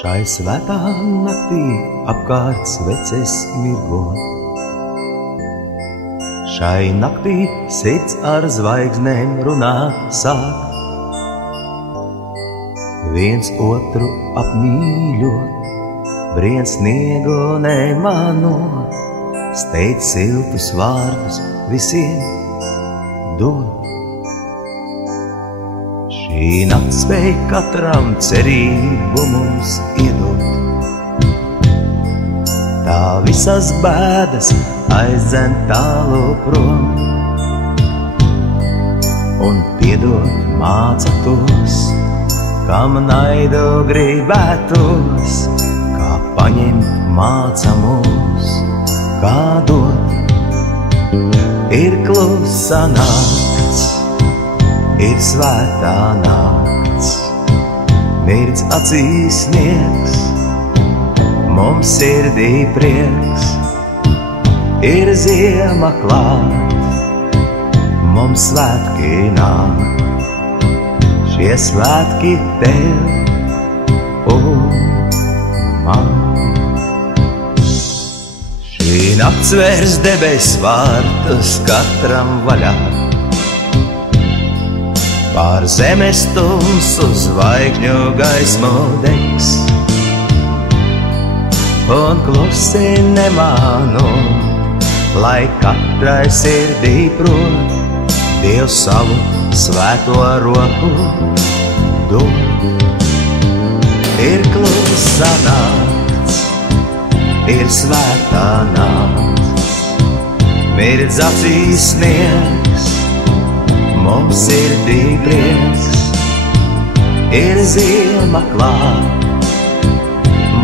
Šai svētā naktī apkārt sveces mirgo. Šai naktī sirds ar zvaigznēm runāt sāk. Viens otru apmīļot, brien sniegu nemanot, steidz siltus vārdus visiem dot. Šī nakts spēj katram cerību mums iedot. Tā visas bēdas aizdzen tālu prom un piedot māca tos, kam naidu gribētos, kā paņemt māca mūs, kā dot. Ir klusa nakts, ir svētā nakts, mirdz acīs sniegs, mums sirdī prieks. Ir ziema klāt, mums svētki nāk, šie svētki tev un man. Šī nakts vērs debes vārtus katram vaļā, pār zemes tumsu zvaigžņu gaismu degs, un klusi nemanot, lai katrai sirdī prot, Dievs savu svēto roku dod. Ir klusa nakts, ir svētā nakts, mirdz acīs sniegs, mums sirdī prieks. Ir ziema klāt,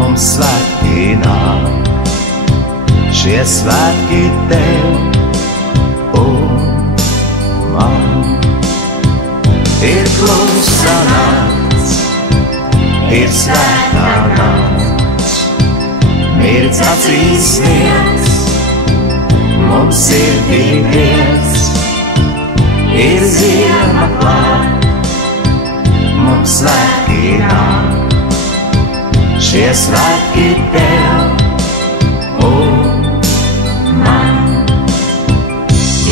mums svētki nāk, šie svētki tev un man. Ir klusa nakts, ir svētā nakts, mirdz acīs sniegs, mums sirdī prieks. Ir ziema klāt, mums svētki nāk, šie svētki tev un man.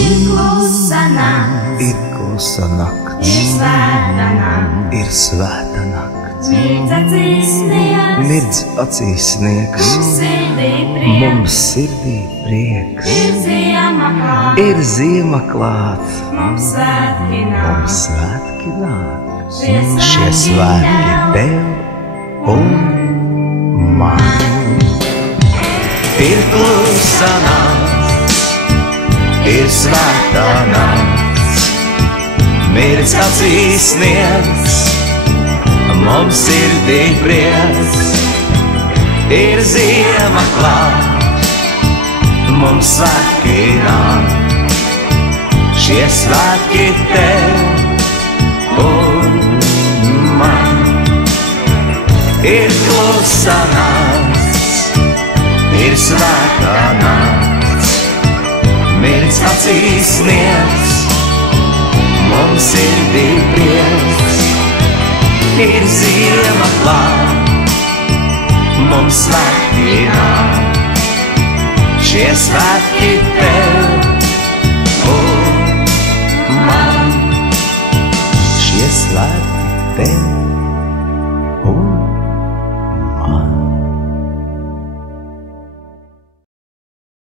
Ir klusa nakts, Ir klusa nakts, ir svēta nakts, ir svēta nakts, mirdz acīs sniegs, mirdz acīs sniegs, mums sirdī prieks. mums sirdī prieks. Ir ziema klāt, Ir ziema klāt, mums svētki nāk, mums svētki nāk, šie šie svētki tev un man. Ir klusa nakts, ir svētā nakts, mirdz acīs sniegs, mums sirdī prieks. Ir ziema klāt, mums svētki nāk, šie svētki tev un man. Ir klusa nakts, ir svētā nakts, mirdz acīs sniegs, mums sirdī prieks. Ir ziema klāt, mums svētki nāk, šie svētki tev un man. Šie svētki tev